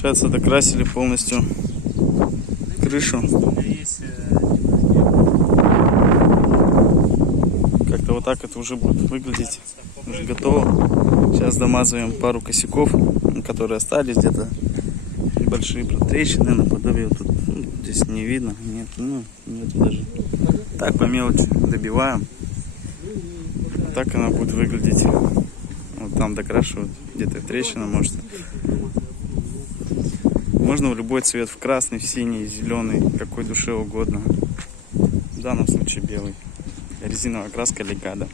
Получается, докрасили полностью крышу. Как-то вот так это уже будет выглядеть. Уже готово. Сейчас домазываем пару косяков, которые остались где-то. Небольшие протрещины наподобие. Тут здесь не видно. Нет, нет даже. Так по мелочи добиваем. Вот так она будет выглядеть. Вот там докрашивают. Где-то трещина может. Можно в любой цвет, в красный, в синий, зеленый, какой душе угодно. В данном случае белый. Резиновая краска Легада.